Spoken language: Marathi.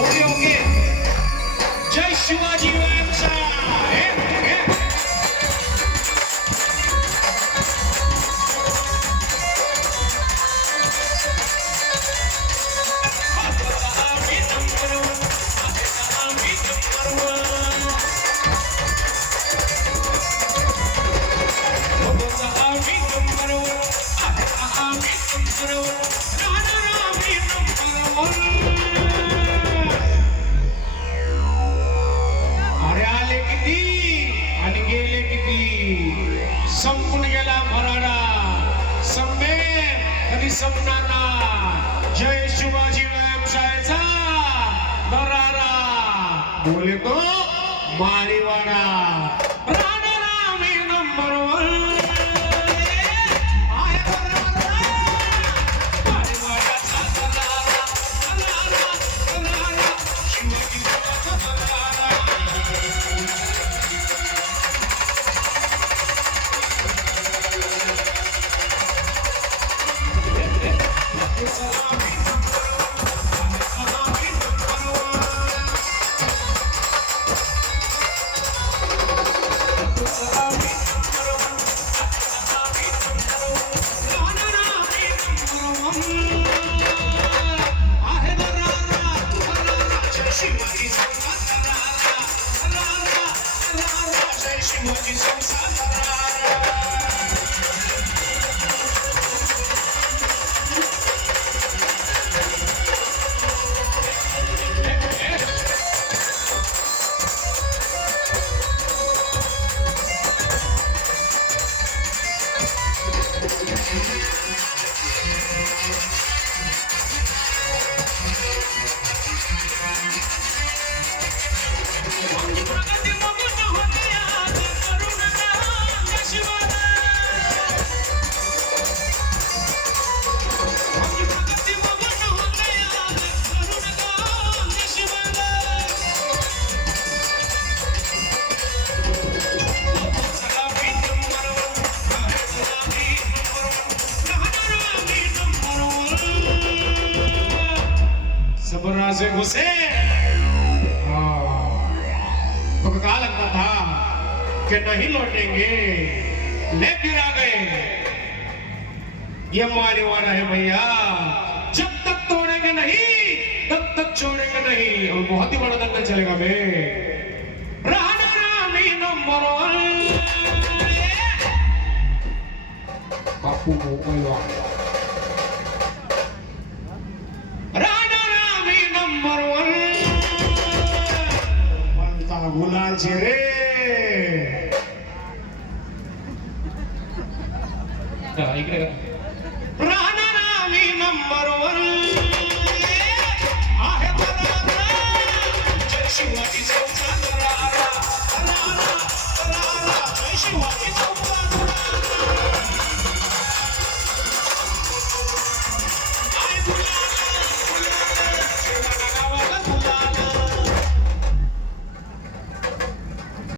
Okay okay. जय शिवाजी वयांचा. अरे आले किती आणि गेले किती, संपून गेला भराडा, संपेल कधी संपणारा. जय शिवाजी व्यायामशाळेचा दरारा, बोले तो माळीवाडा. से घुसे तो कहा लगता था कि नहीं लौटेंगे, लेकिन आ गए. ये मारीवाड़ा है भैया, जब तक तोड़ेंगे नहीं तब तक छोड़ेंगे नहीं. और बहुत ही बड़ा दंगल चलेगा बे. राणा रामी नंबर 1 बापू मोकलवा. गुलाल रे इकडे राणा रामी नंबर 1 आहे. जय शिवाजी चौका दरारा.